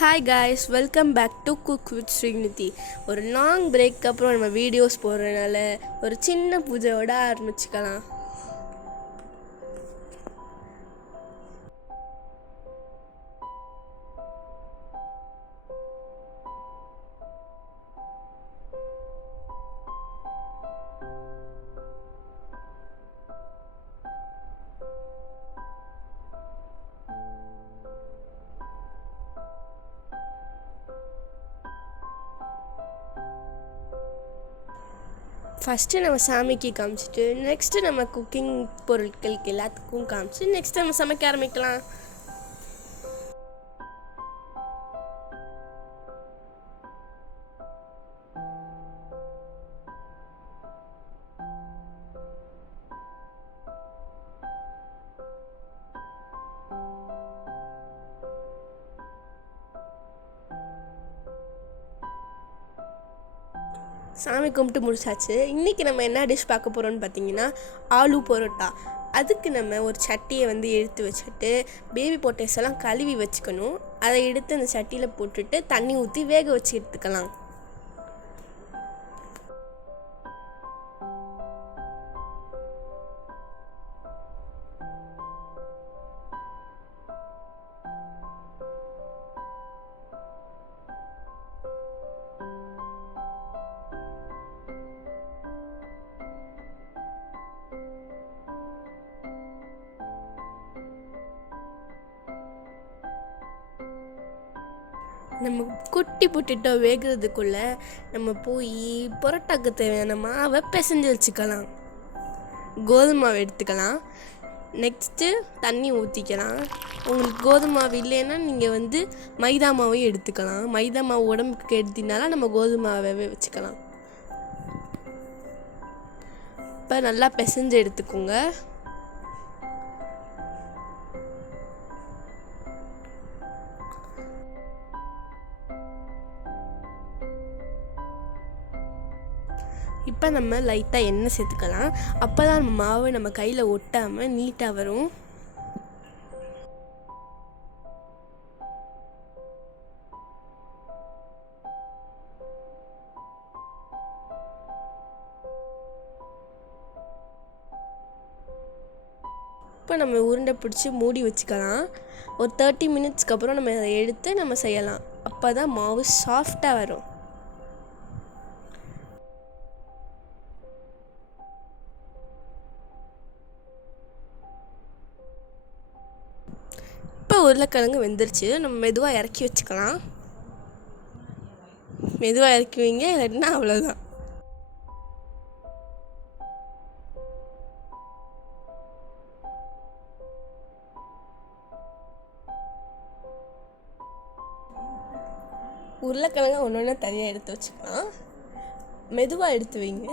Hi guys, welcome back to cook with Srinidhi. ஒரு long break அப்புறம் நம்ம வீடியோஸ் போடுறதுனால ஒரு சின்ன பூஜையோட ஆரம்பிச்சுக்கலாம். ஃபஸ்ட்டு நம்ம சாமிக்கு காமிச்சிட்டு நெக்ஸ்ட்டு நம்ம குக்கிங் பொருட்களுக்கு எல்லாத்துக்கும் காமிச்சு நெக்ஸ்ட்டு நம்ம சமைக்க ஆரம்பிக்கலாம். சாமி கும்பிட்டு முடிச்சாச்சு. இன்றைக்கி நம்ம என்ன டிஷ் பார்க்க போகிறோம்னு பார்த்தீங்கன்னா ஆலு பரோட்டா. அதுக்கு நம்ம ஒரு சட்டியை எடுத்து வச்சுட்டு பேபி பொட்டேஸ் எல்லாம் கழுவி வச்சுக்கணும். அதை எடுத்து அந்த சட்டியில் போட்டுட்டு தண்ணி ஊற்றி வேக வச்சு எடுத்துக்கலாம். நம்ம குட்டி புட்டிட்டோ வேகிறதுக்குள்ளே நம்ம போய் பரோட்டாக்கு தேவையான மாவை பிசைஞ்சு வச்சுக்கலாம். கோதுமை மாவு எடுத்துக்கலாம். நெக்ஸ்ட்டு தண்ணி ஊற்றிக்கலாம். உங்களுக்கு கோதுமை மாவு இல்லைன்னா நீங்கள் மைதா மாவையும் எடுத்துக்கலாம். மைதா மாவு உடம்புக்கு எடுத்தினால நம்ம கோதுமை மாவே வச்சுக்கலாம். இப்போ நல்லா பிசைஞ்சு எடுத்துக்கோங்க. இப்போ நம்ம லைட்டாக எண்ணெய் சேர்த்துக்கலாம். அப்போ தான் நம்ம மாவு நம்ம கையில் ஒட்டாமல் நீட்டாக வரும். இப்போ நம்ம உருண்டை பிடிச்சி மூடி வச்சுக்கலாம். ஒரு 30 மினிட்ஸ்க்கு அப்புறம் நம்ம அதை எடுத்து நம்ம செய்யலாம். அப்போ தான் மாவு சாஃப்டாக வரும். இப்போ உருளைக்கிழங்கு வெந்துருச்சு. நம்ம மெதுவாக இறக்கி வச்சுக்கலாம். மெதுவாக இறக்கி வைங்க, இல்லைன்னா அவ்வளோதான். உருளைக்கிழங்கு ஒன்று ஒன்று தனியாக எடுத்து வச்சுக்கலாம். மெதுவாக எடுத்து வைங்க.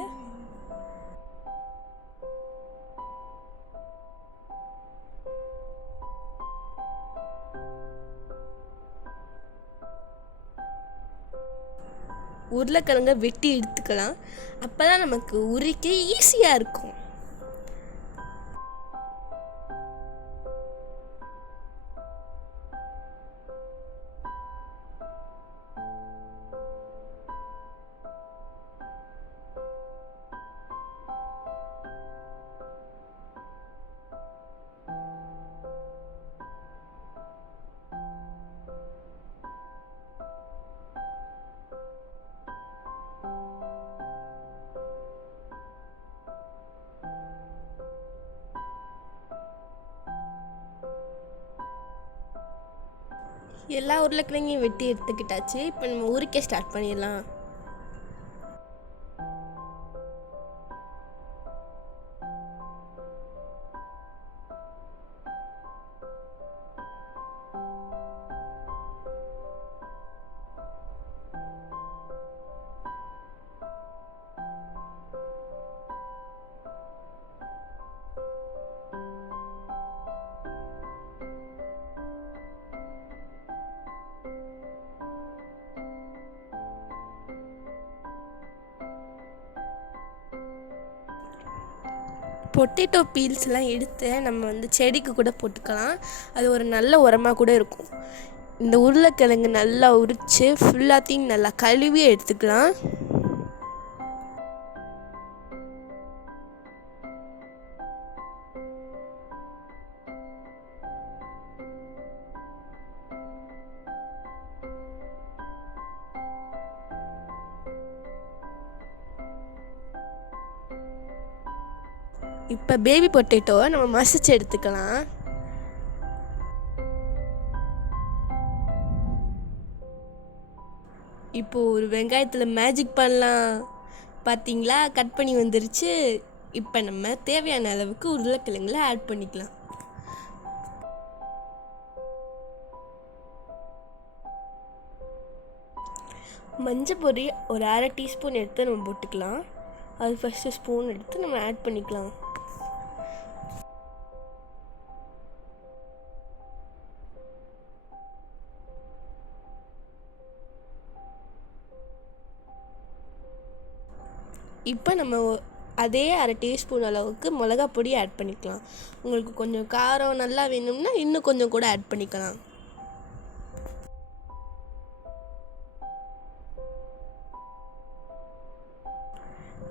உருளைக்கிழங்கை வெட்டி எடுத்துக்கலாம். அப்போ தான் நமக்கு உரிக்க ஈஸியாக இருக்கும். எல்லா உருளைக்கிழங்கையும் வெட்டி எடுத்துக்கிட்டாச்சு. இப்போ நம்ம உரிக்க ஸ்டார்ட் பண்ணிடலாம். பொட்டேட்டோ பீல்ஸ்லாம் எடுத்து நம்ம செடிக்கு கூட போட்டுக்கலாம். அது ஒரு நல்ல உரமாக கூட இருக்கும். இந்த உருளைக்கிழங்கு நல்லா உரித்து ஃபுல்லாத்தையும் நல்லா கழுவி எடுத்துக்கலாம். இப்போ பேபி பொட்டேட்டோவை நம்ம மசிச்சு எடுத்துக்கலாம். இப்போது ஒரு வெங்காயத்தில் மேஜிக் பண்ணலாம். பார்த்தீங்களா, கட் பண்ணி வந்துருச்சு. இப்போ நம்ம தேவையான அளவுக்கு உருளைக்கிழங்குல ஆட் பண்ணிக்கலாம். மஞ்சள் பொடி ஒரு 1/2 டீஸ்பூன் எடுத்து நம்ம போட்டுக்கலாம். அது ஃபஸ்ட்டு ஸ்பூன் எடுத்து நம்ம ஆட் பண்ணிக்கலாம். இப்போ நம்ம அதே 1/2 டீஸ்பூன் அளவுக்கு மிளகா பொடி ஆட் பண்ணிக்கலாம். உங்களுக்கு கொஞ்சம் காரம் நல்லா வேணும்னா இன்னும் கொஞ்சம் கூட ஆட் பண்ணிக்கலாம்.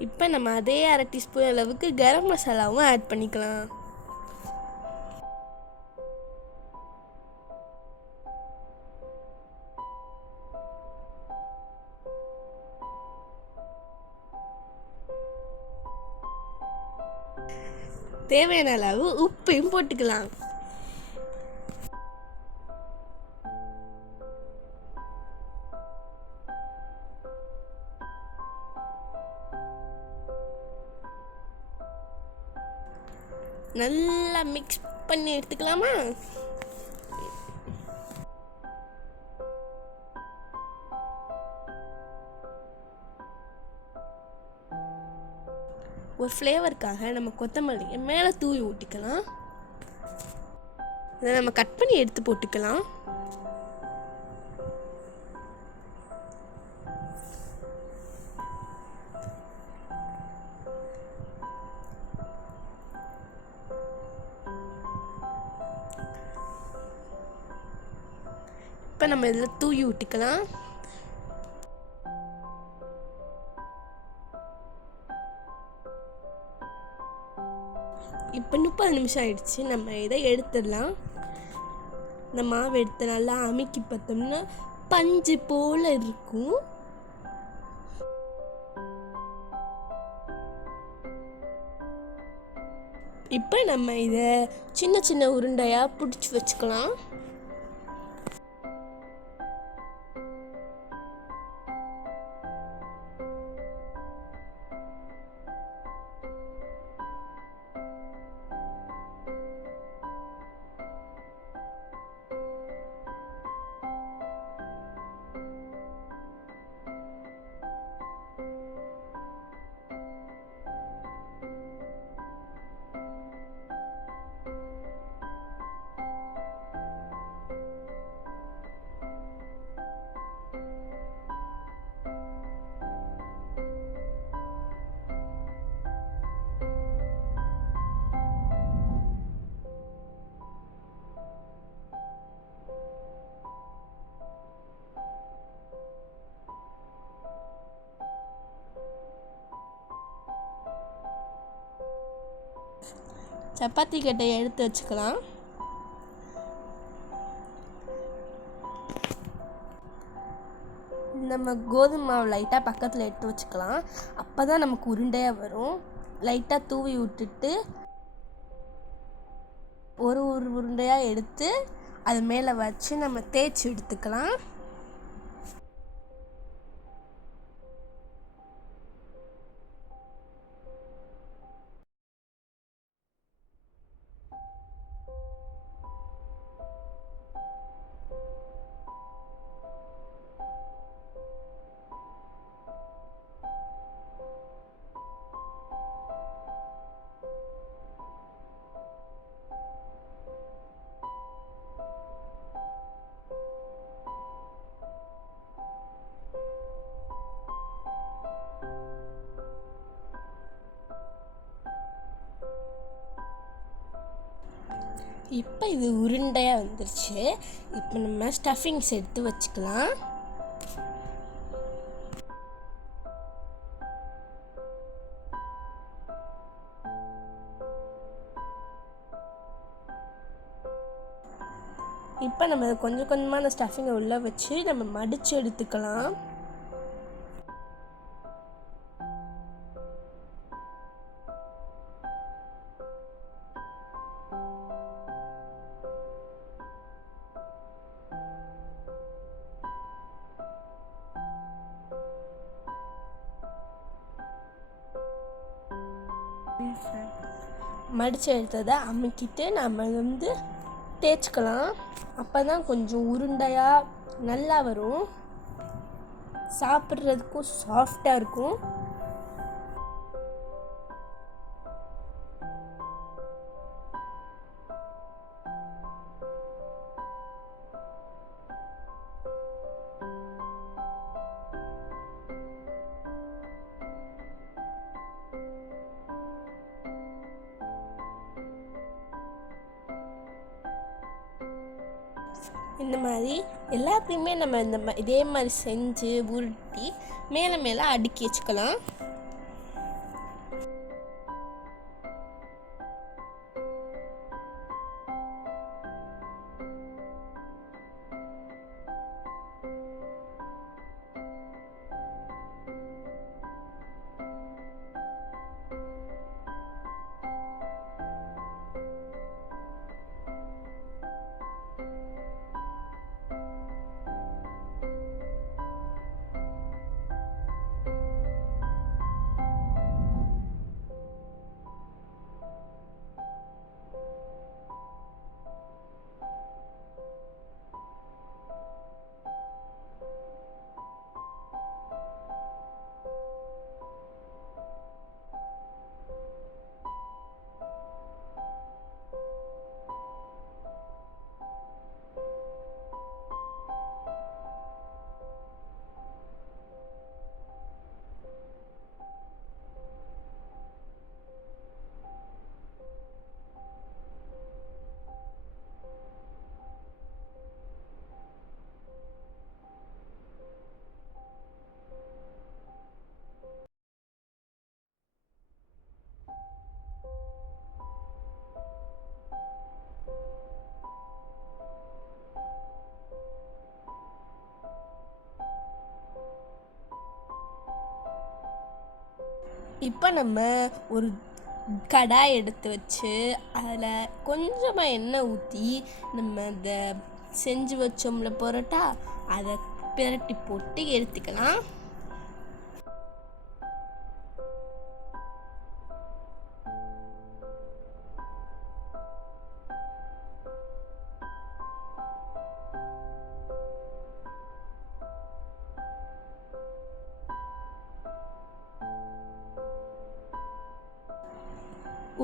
இப்போ நம்ம அதே 1/2 டீஸ்பூன் அளவுக்கு கரம் மசாலாவும் ஆட் பண்ணிக்கலாம். தேவையான அளவு உப்பையும் போட்டுக்கலாம். நல்லா மிக்ஸ் பண்ணி எடுத்துக்கலாமா? ஒரு ஃப்ளேவருக்காக நம்ம கொத்தமல்லியை மேலே தூவி ஊற்றிக்கலாம். இதை நம்ம கட் பண்ணி எடுத்து போட்டுக்கலாம். இப்போ நம்ம இதில் தூவி விட்டுக்கலாம். இப்போ 30 நிமிஷம் ஆயிடுச்சு. நம்ம இதை எடுத்துடலாம். இந்த மாவு எடுத்து நல்லா அமுக்கி பார்த்தோம்னா பஞ்சு போல் இருக்கும். இப்போ நம்ம இதை சின்ன சின்ன உருண்டையாக பிடிச்சி வச்சுக்கலாம். சப்பாத்தி கட்டையை எடுத்து வச்சுக்கலாம். நம்ம கோதுமை மாவு லைட்டாக பக்கத்தில் எடுத்து வச்சுக்கலாம். அப்போ தான் நமக்கு உருண்டையாக வரும். லைட்டாக தூவி விட்டுட்டு ஒரு உருண்டையாக எடுத்து அது மேலே வச்சு நம்ம தேய்ச்சி எடுத்துக்கலாம். இப்போ இது உருண்டையாக வந்துருச்சு. இப்போ நம்ம ஸ்டஃபிங்ஸ் எடுத்து வச்சுக்கலாம். இப்போ நம்ம கொஞ்சம் கொஞ்சமாக அந்த ஸ்டஃபிங்கை உள்ளே வச்சு நம்ம மடித்து எடுத்துக்கலாம். மடித்து எடுத்ததை அமுக்கிட்டு நம்ம வந்து தேய்ச்சிக்கலாம். அப்போ தான் கொஞ்சம் உருண்டையாக நல்லா வரும், சாப்பிட்றதுக்கும் சாஃப்டாக இருக்கும். இந்த மாதிரி எல்லாத்தையுமே நம்ம இதே மாதிரி செஞ்சு உருட்டி மேலே மேலே அடுக்கி வச்சுக்கலாம். இப்போ நம்ம ஒரு கடாய் எடுத்து வச்சு அதில் கொஞ்சமாக எண்ணெய் ஊற்றி நம்ம இந்த செஞ்சு வச்சோம்ல பரோட்டா அதை பிரட்டி போட்டு எடுத்துக்கலாம்.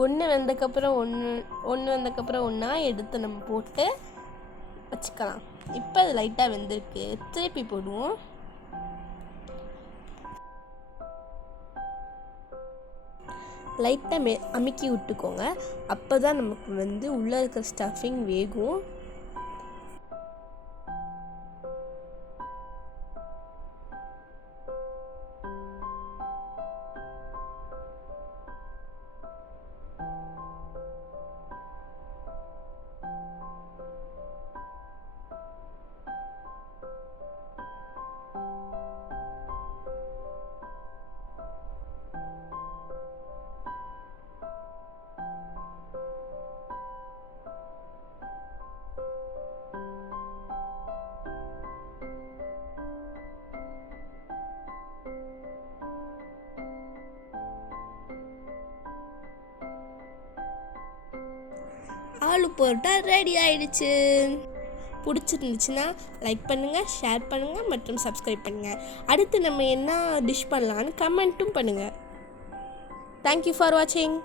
ஒன்று வெந்தக்கப்புறம் ஒன்றா எடுத்து நம்ம போட்டு வச்சுக்கலாம். இப்போ அது லைட்டாக வெந்திருக்கு, திருப்பி போடுவோம். லைட்டாக அமுக்கி விட்டுக்கோங்க, அப்போ தான் நமக்கு வந்து உள்ளே இருக்கிற ஸ்டஃபிங் வேகும். ஆலு பரோட்டா ரெடி ஆயிடுச்சு. பிடிச்சிருந்துச்சுன்னா லைக் பண்ணுங்கள், ஷேர் பண்ணுங்கள் மற்றும் சப்ஸ்கிரைப் பண்ணுங்கள். அடுத்து நம்ம என்ன டிஷ் பண்ணலான்னு கமெண்ட்டும் பண்ணுங்கள். தேங்க்யூ ஃபார் வாட்சிங்.